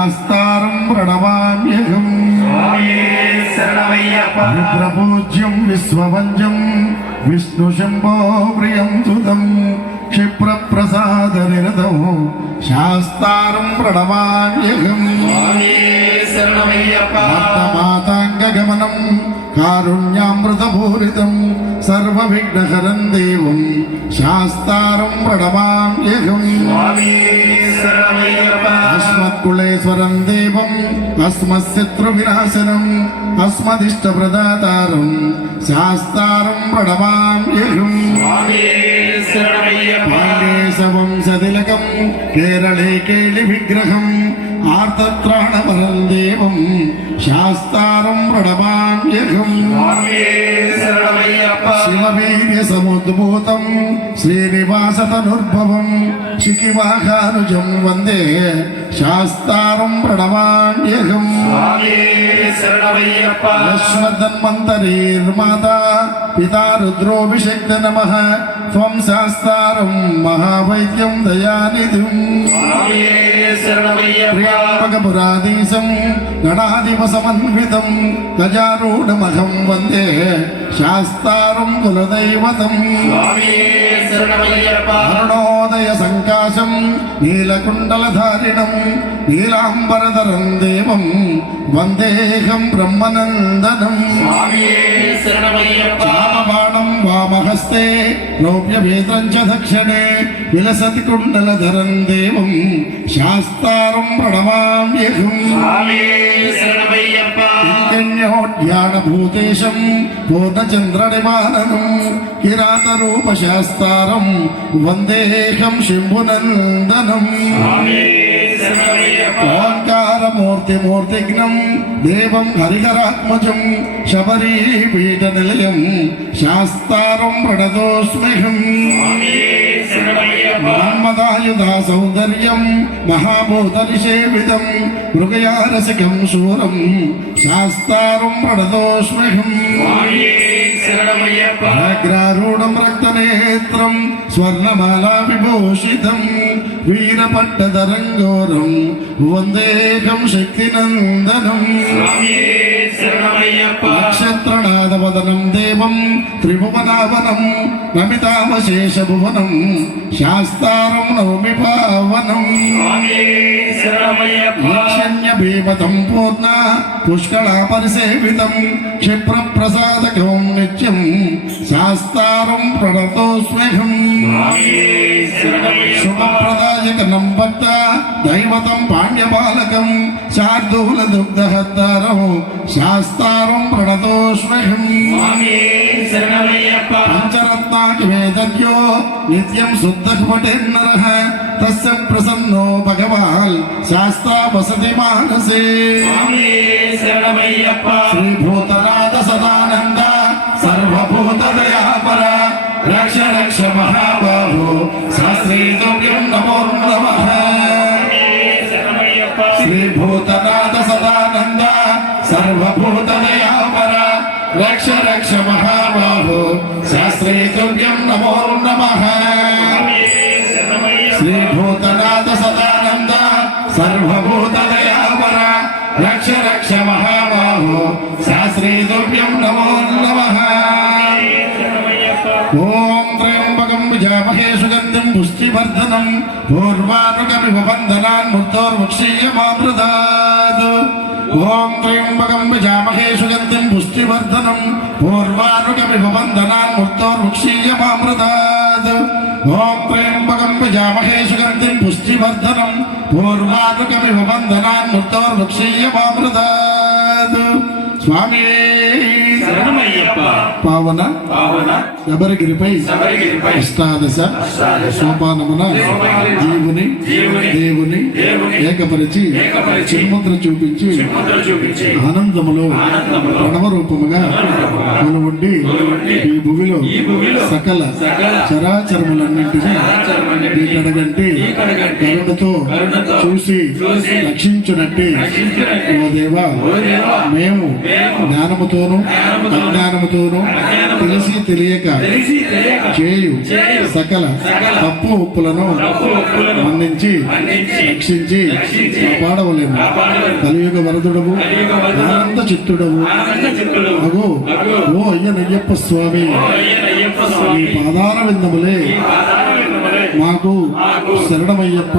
శాస్తారం ప్రణమామ్యహం రుద్రపూజ్యం విశ్వవంజం విష్ణు శంభో ప్రియం సుతం క్షిప్రప్రసాద నిరతం శాస్తారం ప్రణమామ్యహం మాతాంగ గమనం కారుణ్యామృతపూరితం సర్వవిఘ్నహరం దేవం శాస్తారం శరణమయ్యప్ప అస్మత్కుళేశ్వరం దేవం అస్మశత్రువినాశనం అస్మదిష్టప్రదాతారం శాస్తారం ప్రణమామ్యహం స్వామి శరణమయ్యప్ప పాండేశవంశతిలకం కేరళే కేళి విగ్రహం ఆర్తత్రాణపరం దేవం శాస్తారం శరణమయ్యప్ప శివవీర్య సముద్భూతం శ్రీనివాసతనుర్భవం శిఖివాహానుజం వందే శాస్తారం ప్రణమామ్యహం స్వామి శరణమయ్యప్ప ീശം ഗണാധിപസമന്വിതം ഗജാരൂഢമഹം വന്ദേ ശാസ്താറും കുലദൈവതം അരുണോദയ സങ്കാശം നീലകുണ്ടലധാരിണം നീലാംബരധരം ദേവം വന്ദേഹം ബ്രഹ്മനന്ദനം ശ്യാമപാട రామబాణం వామహస్తే రౌప్యవేదం చ దక్షిణే విలసతి కుండలధరం దేవం శాస్తారం ప్రణమామ్యహం జ్ఞానభూతేశం పూర్ణచంద్రనివారణం కిరాతరూపశాస్తారం వందేహం శంభునందనం స్వామి ఓంకారమూర్తిమూర్తిఘ్నం దేవం హరిహరాత్మజం శబరీపీఠ నిలయం శాస్తారం శరణమయ్యప్ప మన్మదాయుధా సౌందర్యం మహాభూతనిషేవితం మృగయారసికం శూరం శాస్తారం శరణమయ్యప్ప అగ్రారూఢం రక్తనేత్రం స్వర్ణమాలా విభూషితం వీరపట్టధరంగోరం వందేకం శక్తినందనం. నక్షత్రనాదవదనం దేవం త్రిభువనావనం నమితామశేషభువనం శాస్తారం నవమి పావనం ఈక్షణ్య భీమతం పూర్ణ పుష్కళా పరిసేవితం క్షిప్రప్రసాదకం నిత్యం శాస్తారం ప్రణతోస్మ్యహం స్వామి శరణమయ్యప్ప శుభప్రదాయకనం భక్త దైవతం పాండ్యపాలకం శార్దూల దుగ్ధహత్తారం శాస్తారం ప్రణతోస్మ్యహం స్వామి శరణమయ్యప్ప పంచరత్నాకి వేదజ్ఞో నిత్యం శుద్ధః పఠేన్నరః తస్య ప్రసన్నో భగవాన్ శాస్తా వసతి మానసే స్వామి సర్వభూతనయాపర రక్ష రక్ష మహాబాహు శాస్త్రీ తుభ్యం నమో నమ శరణమయ్యప్ప శ్రీభూతనాథ సదానంద సర్వభూతదయాపర రక్ష రక్ష మహాబాహు శాస్త్రీ తుభ్యం నమో నమ ఓం త్రయంబకం విజామహే సుగంధిం పుష్టివర్ధనం పూర్వానుగమివ వందనాన్ ముక్తోర్ముక్షీయమామృదాదు ఓం త్రయంబకం విజామహే సుగంధిం పుష్టివర్ధనం. పూర్వానుగమివ వందనాన్ ముక్తోర్ముక్షీయమామృతాద్ ఓం త్రయంబకం విజామహే సుగంధిం పుష్టివర్ధనం. పూర్వానుగమివ వందనాన్ ముక్తోర్ముక్షీయమామృతాద్ స్వామి శరణమయ్యప్ప పావన శబరిగిరిపై అష్టాదశ సోపానమున జీవుని దేవుని దేవుని ఏకపరిచి చిన్ముద్ర చూపించి ఆనందములో ప్రణవ రూపముగా కొనుండి ఈ భూమిలో ఈ సకల చరాచరములన్నింటినీ ఈకడగంటి ఈకడగంటి కరుణతో చూసి రక్షించునట్టి. ఓ దేవా మేము జ్ఞానముతోను అజ్ఞానముతోనూ తెలిసి తెలియక చేయు సకల తప్పు ఉప్పులను మన్నించి రక్షించి కాపాడవలేము. కలియుగ వరదుడవు ఆనంద చిత్తుడవు. అగో ఓ అయ్యనయ్యప్ప స్వామి. స్వామి. పాదార విందములే మాకు శరణమయ్యప్ప.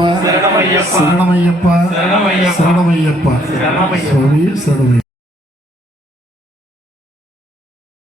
శరణమయ్యప్ప. శరణమయ్యప్ప. స్వామి శరణమయ్యప్ప.